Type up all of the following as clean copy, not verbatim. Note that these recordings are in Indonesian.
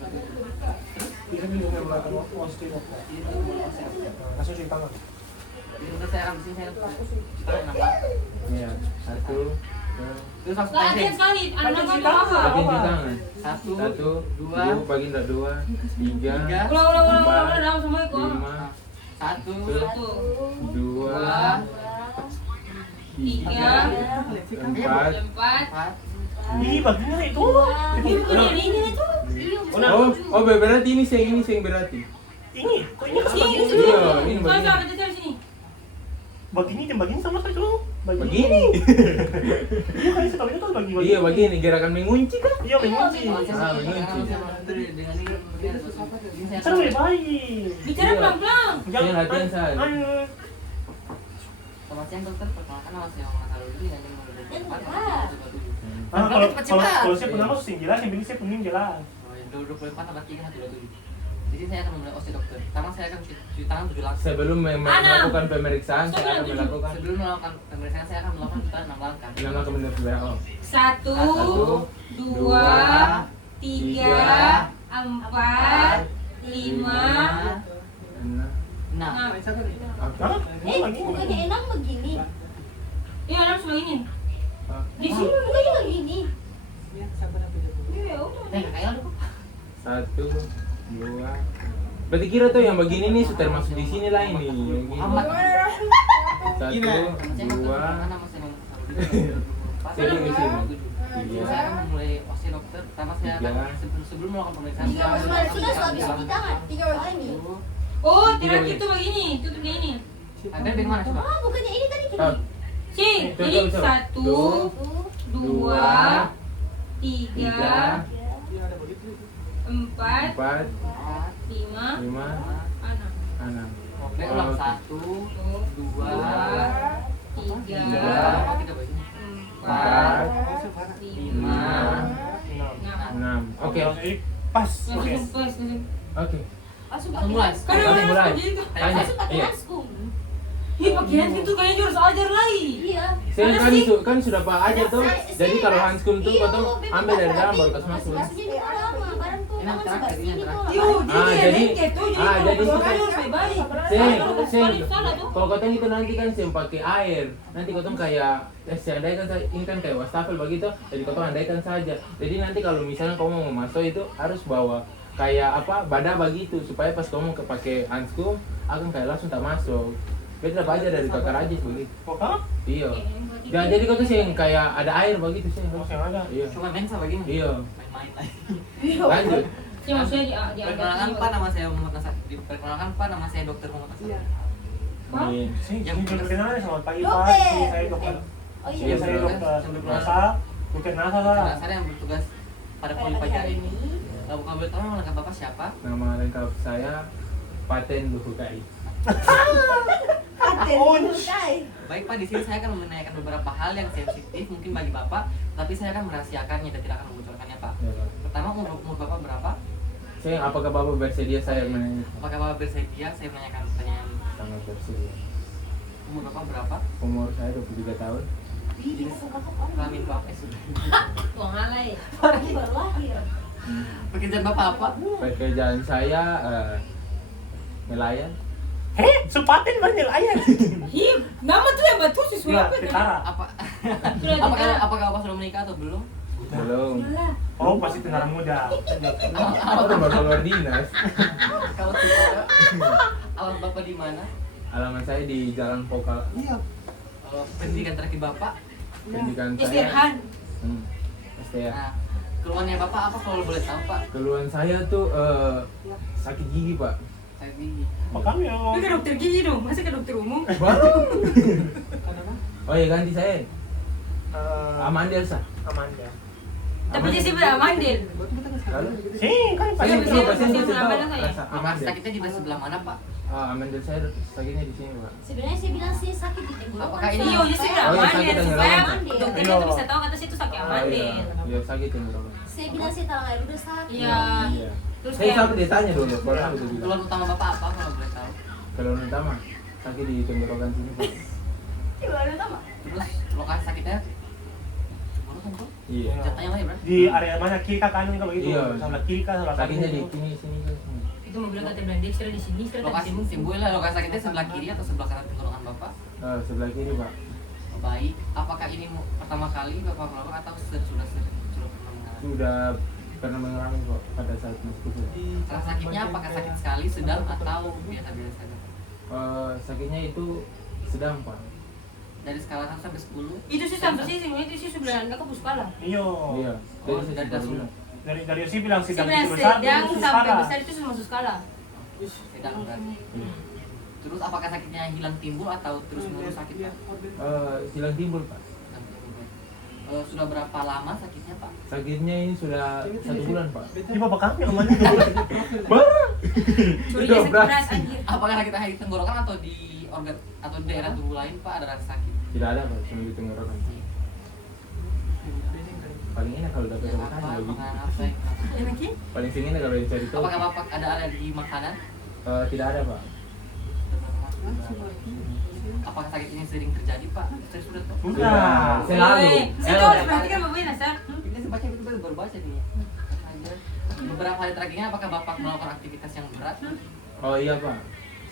Bisa minum yang makan osteo. Kasih cuci tangan. Ini saya akan disini saya cuci tangan nambah. Iya, 1. Terus langsung Latihan tanding. sekali, anak Cuci apa? tangan. Bagian di tangan. 1, 1, 2, bagi 2, 3, Ulang dalam semua itu. 5, 1, 2, 3, 4. 4. Ih, baginya itu. Ini bukan ini itu. Oh, berarti ini sing berarti. Ini, kok ini kan Sini, begini? sini. Iya, ini Soalnya begini. ada di sini. Begini dan begini sama saja loh. Begini. Iya kan sekali itu kan bagi. Iya, begini gerakan mengunci kan? Iya mengunci. Kan lebih baik. Bicara pelan-pelan. Saya latihan saya. Selamat siang dokter, perkenalkan nama saya Muhammad Haludri dan yang Kalau saya pernah masuk jelas, yang ini saya pening jelas. 24 tambah 3 127. Di sini saya akan memulai OSI dokter. Pertama saya akan cuci tangan 7 langkah. Sebelum melakukan pemeriksaan, saya akan melakukan Sebelum melakukan pemeriksaan saya akan melakukan cuci tangan 6 langkah. 6 langkah benar WHO. 1, 2, 3, 4, 5, 6. Hah? Bukannya enak begini. Iya, anak sudah ini. Di Di sini. sini bukannya begini. Iya, udah. Kayak ada kok. 1, 2. Berarti kira tuh yang begini nih sudah termasuk di sini lah ini. Amat. 1, 2. Nama saya Muhammad Haludri. Sini di sini. Saya akan memulai OSI dokter. Pertama saya akan sebelum melakukan pemeriksaan saya akan Sudah habis cuci tangan. 3 orang ini. Oh, tidak gitu begini. Tutup kayak ini. Ada dari mana coba? Oh, bukannya ini tadi Ah, gini. Sih, jadi 1, 2, 3, 4, 4, 5, 5, 6. 6. Oke, ulang 1, 2, 3, 4, 5, 6. Oke. Pas. Oke. Oke. Langsung Langsung mulai. pakai Karena Mulai. mulai gitu. Tanya. Langsung pakai Iya. handscoon. Ih, pakaian itu kayaknya harus ajar lagi. Iya. Saya kan sudah Pak aja tuh. Jadi kalau handscoon tuh potong ambil dari dalam baru kasih masuk. Masuknya di lama, barang tuh Ini tangan terakhir, sebelah ini sini terakhir. tuh. Yo, jadi lengket tuh. Jadi jadi kalau itu- kalian harus baik-baik. Sing, Salah tuh. kalau kotong itu nanti kan sing pakai air. Nanti kotong kayak saya andaikan saja ini kan kayak wastafel begitu. Jadi kotong andaikan saja. Jadi nanti kalau misalnya kamu mau masuk itu harus bawa kayak apa badan begitu supaya pas kamu pakai handscoon akan kayak langsung tak masuk. Beda aja dari bakar aja begitu. Kok kan? Iya. Dan jadi kau tuh sing kayak ada air begitu sih. Terus yang ada. Iya. Cuma mensa begini. Iya. Main-main. Lanjut. Sih, maksudnya di Perkenalkan Pak, nama saya Muhammad Nasar. Perkenalkan Pak, nama saya Dokter Muhammad Nasar. Nih. Yang perkenalan selamat pagi Pak. Dokter. Ini saya dokter. Oh Iya iya. saya dokter NASA. Dokter NASA lah. Nah, saya yang bertugas pada poli pajak ini. Kalau kamu boleh tahu nama lengkap Bapak siapa? Nama lengkap saya Paten Luhukai. Baik Pak, di sini saya akan menanyakan beberapa hal yang sensitif mungkin bagi Bapak, tapi saya akan merahasiakannya dan tidak akan membocorkannya Pak. Ya, Pak. Pertama, umur Bapak berapa? Saya apakah Bapak bersedia saya menanya? Apakah Bapak bersedia? Saya menanyakan pertanyaan. Sangat bersedia. Umur Bapak berapa? Umur saya 23 tahun. Kelamin Bapak sudah. Tuang alay. Lagi baru lahir. Pekerjaan Bapak apa? Pekerjaan saya nelayan. Heh, sempatin banyak ayat. Ih, nama tuh yang batu sih Iya, surat tentara. Apa? Sudah Apakah Bapak sudah menikah atau belum? Belum. Oh, pasti tentara muda. Aku tuh baru keluar dinas. Kalau tidak, alamat Bapak di mana? Alamat saya di Jalan Pokal. Pendidikan terakhir Bapak? Pendidikan saya. Istirahat. STH. Nah, keluhannya Bapak apa kalau boleh tahu Pak? Keluhan saya tuh sakit gigi Pak. Saya gigi. Makanya. Lu ke dokter gigi dong, masa ke dokter umum? Baru. Oh ya ganti saya. Amandel sah. Amanda. Tapi dia sih udah mandil. Lalu? Sih, kan Iya, pasti. bisa. Pasien Pasien itu Amandel tahu saya. rasa Bapak Amandel. sakitnya di sebelah mana Pak? Amandel saya sakitnya di sini Pak. Sebenarnya saya bilang sih sakit di tenggorokan. Apakah ini- Iya, dia sih udah Oh, iya, sakit mandil tenggorokan. supaya Mandil. dokternya tuh bisa tahu kata situ sakit Ah, mandil. iya. Iya sakit tenggorokan. Saya bilang sih talang air udah sakit. Iya. Iya. Terus Saya kayak sampai ditanya dulu, kalau aku tuh bilang. Keluhan utama Bapak apa kalau boleh tahu? Kalau utama sakit di tenggorokan sini Pak. Gimana sama? Terus lokasi sakitnya? kan tuh. Iya. Jatahnya lah ya berarti. Di area mana kiri kah kanan kalau gitu? Iya. Sebelah kiri kah sebelah kanan? Kakinya di gitu? sini kan. Itu mau bilang kata bilang dia istirahat di sini, istirahat di Lokasi sini. simbol lah, lokasi sakitnya sebelah kiri atau sebelah kanan tenggorokan bapak? Sebelah kiri pak. Oh, baik. Apakah ini pertama kali bapak melakukan atau sudah pernah mengalami? Sudah pernah mengalami kok pada saat masih kecil. Rasa sakitnya apakah sakit sekali, sedang atau biasa-biasa saja? Sakitnya itu sedang pak. Dari skala 1 sampai 10? Itu sih sampai sih, itu sih sebelah enggak ke sekolah. Iya. Iya. Oh, Jadi dari saya dasar. bilang. Dari Yosi bilang sedang Sebelah kecil besar. sedang itu sampai skala. besar itu masuk skala. Sedang berarti. Iya. Terus apakah sakitnya hilang timbul atau terus menerus sakit pak? Silang timbul pak. Sudah berapa lama sakitnya pak? Sakitnya ini sudah 1 bulan pak. Ini bapak kami yang mana? Curiga sakit berat anjir. Apakah sakit di tenggorokan atau di organ atau di daerah tubuh lain pak ada rasa sakit? Tidak ada pak, cuma di tenggorokan. Paling enak kalau dapat Apa? makanan begitu. Makanan apa yang Ya lagi? Paling sering enak kalau dicari tahu. apakah bapak ada alergi makanan? Tidak ada pak. Apakah sakit ini sering terjadi pak? Saya sudah tahu. Enggak. Selalu. Situ harus perhatikan bapak ini Sar. Ini saya baca itu baru baca nih. Beberapa hari terakhirnya apakah bapak melakukan aktivitas yang berat? Oh iya pak,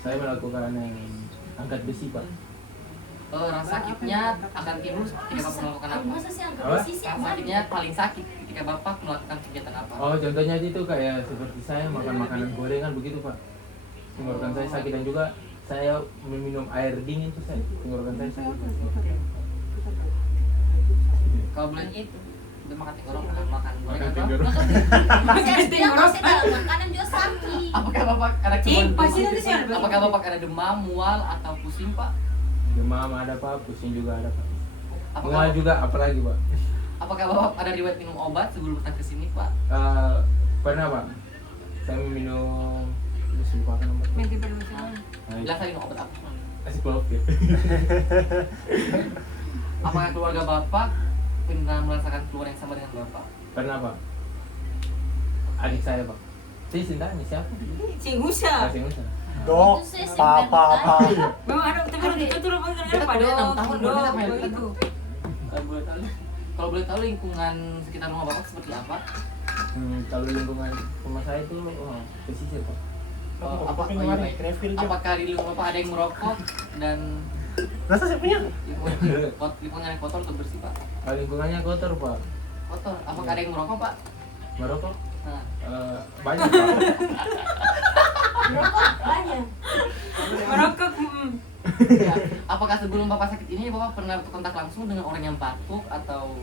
saya melakukan angkat besi pak. Rasa sakitnya akan timbul ketika bapak melakukan apa? Masa sih angkat Apa? besi sih Rasa aman? sakitnya paling sakit ketika bapak melakukan kegiatan apa? Oh contohnya itu kayak seperti saya makan makanan gorengan begitu pak. Tenggorokan saya sakit dan juga saya meminum air dingin tuh saya tenggorokan saya sakit. Kalau boleh Itu. udah makan tenggorokan makan gorengan Makan apa? tenggorokan. Saya bilang kalau saya dalam makanan juga sakit. Apakah bapak ada Cing, keluhan pasti demam? nanti sih ada. Apakah bapak ada demam, mual atau pusing pak? Demam ada pak, pusing juga ada pak. Apakah, Mual juga apalagi pak. apakah bapak ada riwayat minum obat sebelum datang ke sini pak? Pernah pak, saya minum lupa kan obat. Menti perluasan. Bilang saya minum obat apa? Asiklopir. Apakah keluarga bapak pernah merasakan keluhan yang sama dengan bapak? Pernah pak. Adik saya pak. Saya sintanya siapa? Sing usah. Kasih usah. Dok, Itu saya papa. Memang ada tapi itu tuh apa Kita pada udah 6 tahun, dok, kita main itu. Kalau boleh tahu lingkungan sekitar rumah bapak seperti apa? Kalau lingkungan rumah saya itu pesisir pak. Apa? Tapi Oh, iya, kemarin baik. refill dia. Apakah di lingkungan bapak ada yang merokok dan Rasa saya punya. lingkungan yang kotor atau bersih pak? Lingkungannya kotor pak. Kotor. Apakah ada yang merokok pak? Merokok Nah, banyak pak. Merokok banyak. Merokok. ya. Apakah sebelum bapak sakit ini bapak pernah berkontak langsung dengan orang yang batuk atau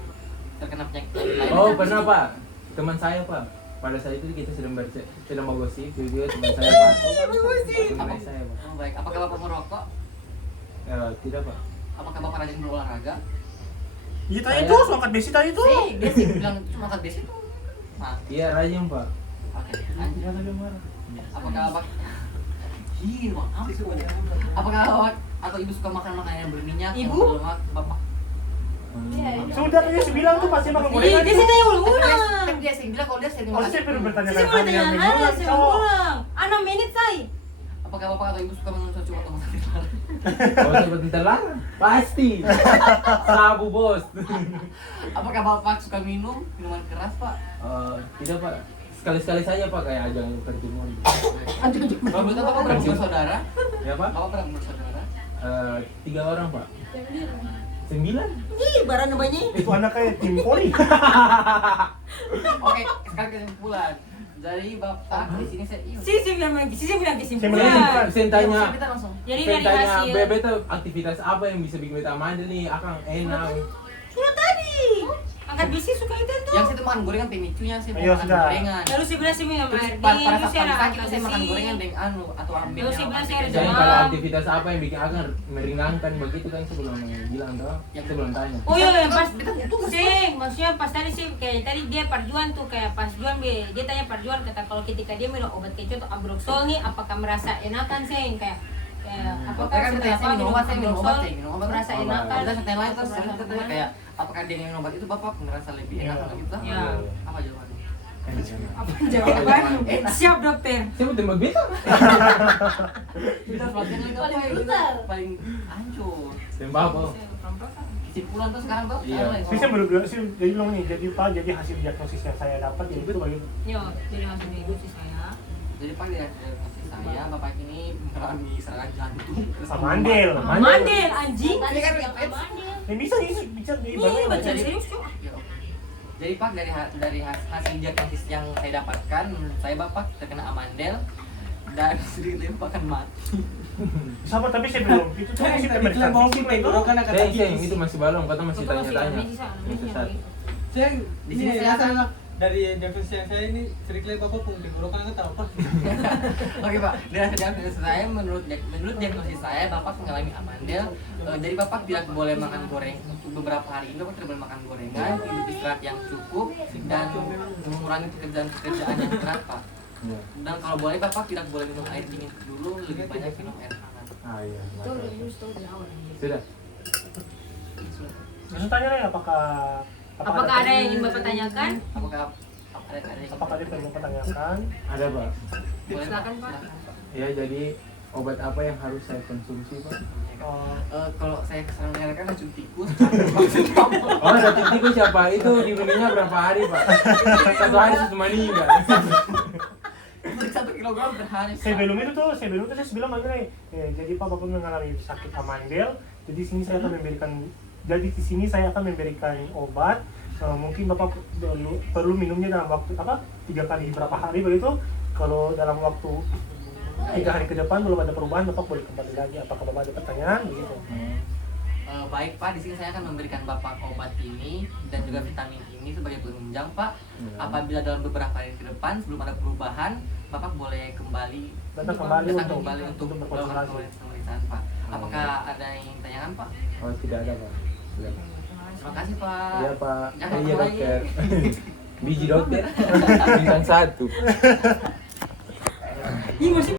terkena penyakit lain? Oh pernah pak. Teman saya pak. Pada saat itu kita sedang mau gosip, juga teman saya pak. Teman saya pak. Oh, baik. Apakah bapak merokok? Tidak pak. Apakah bapak rajin berolahraga? Iya tadi tuh, angkat besi tadi tuh. Dia sih bilang cuma angkat besi tuh. Nah, Iya rajin pak. oke. Lanjut. Apakah bapak apakah bapak atau ibu suka makan makanan yang berminyak yang Ibu? berlemak bapak? Iya, Sudah tadi saya bilang tuh pasti makan Ih, gorengan. dia sih tanya ulang-ulang. Tapi dia sih bilang kalau dia sering Oh, makan. saya perlu bertanya Saya mau tanya hal, saya mau ulang. 6 menit say. Apakah bapak atau ibu suka minum susu atau makan terlarang? Oh seperti terlarang? Pasti. Sabu bos. Apakah bapak suka minum minuman keras pak? Tidak pak. Sekali-sekali saja pak kayak ajang pertemuan. Kalau boleh tahu bapak berapa bersaudara? Ya pak? Bapak berapa bersaudara? 3 orang pak. 9? Ih, barang banyak. Itu anak kayak tim poli. Oke, sekarang kesimpulan. Jadi bapak di sini saya Sisi bilang lagi, sisi bilang kesimpulan. Saya tanya. Kita langsung. Jadi Saya dari tanya hasil. Bebe tuh aktivitas apa yang bisa bikin beta mandel nih? Akang enak. Sudah tadi. Angkat besi suka itu tuh. Yang saya tuh makan gorengan pemicunya saya Ayo, makan sudah. gorengan. Lalu saya bilang saya minum Terus air pada dingin, saat saya sakit angkat saya makan besi. gorengan dengan anu atau ambil. Terus saya bilang saya ada Saya demam. kalau aktivitas apa yang bikin akang meringankan begitu kan sebelum bilang toh? Saya belum tanya. Oh iya, yang pas sih, maksudnya pas tadi sih kayak tadi dia perjuan tuh kayak pas juan dia tanya perjuan kata kalau ketika dia minum obat kecut atau Ambroxol nih apakah merasa enakan sih kayak apakah Kan setelah saya minum obat, saya minum obat, Ambroxol saya minum obat. merasa Oh, enakan? Kita tanya lain terus saya tanya kayak apakah dia minum obat itu bapak merasa lebih enak atau gitu? Iya. Apa jawabannya? Apa jawabannya? Siap dokter. Saya mau tembak beta. Kita pelatihan itu apa yang kita paling hancur. Tembak apa? kesimpulan tuh sekarang tuh. Iya. Sih saya baru bilang sih, jadi bilang nih, jadi Pak, jadi hasil diagnosis yang saya dapat ya itu bagi Yo, jadi langsung diagnosis saya. Jadi Pak dari diagnosis saya, Bapak ini mengalami serangan jantung. Amandel. Mandel anjing. Tadi kan setiap itu- amandel. Bisa di Iya, baca serius cuk. Jadi Pak dari hasil diagnosis yang saya dapatkan, menurut saya Bapak terkena amandel dan sedikit lagi Bapak akan mati. Sama tapi saya belum. Itu tuh masih pemeriksaan fisik itu. Itu masih belum, kata masih Itu masih tanya-tanya. masih Sesat. Saya Di sini ini saya salah dari diagnosis yang saya ini serikler bapak pun tenggorokan kan tahu pak. Oke Pak, dari hasil diagnosis saya, menurut diagnosis saya Bapak mengalami amandel. Jadi Bapak tidak boleh makan goreng untuk beberapa hari ini. Bapak tidak boleh makan gorengan, istirahat yang cukup dan mengurangi pekerjaan yang berat Pak. Iya. Dan kalau boleh Bapak tidak boleh minum air dingin dulu, lebih banyak minum air hangat. Ah iya. Itu udah lulus tuh dari awal. Sudah. Terus tanya nih Apakah ada yang ingin Bapak tanyakan? Apakah ada yang apakah dia perlu pertanyakan? Ada, Pak. boleh Silakan, Pak. Ya, jadi obat apa yang harus saya konsumsi, Pak? Kalau saya kesana menyarankan racun tikus. Oh, racun tikus siapa? Itu diminumnya berapa hari, Pak? Satu hari cuma meninggal. Untuk 1 kilogram per hari. Pak. Sebelum itu saya bilang begini, jadi Pak Bapak mengalami sakit amandel, jadi di sini saya akan memberikan obat. Mungkin Bapak perlu minumnya dalam waktu 3 kali berapa hari begitu. Kalau dalam waktu 3 hari ke depan belum ada perubahan, Bapak boleh kembali lagi. Apakah Bapak ada pertanyaan begitu? Baik Pak, di sini saya akan memberikan Bapak obat ini dan juga vitamin ini sebagai penunjang Pak. Apabila dalam beberapa hari ke depan sebelum ada perubahan, Bapak boleh Datang kembali untuk melakukan pemeriksaan Pak. Apakah ada yang ingin tanyakan Pak? Oh, tidak ada, Pak. Sudah. Terima kasih Pak. Iya, Pak. Jangan Iya, lupa dokter. lagi. Biji dokter. Bintang 1. Ih, masih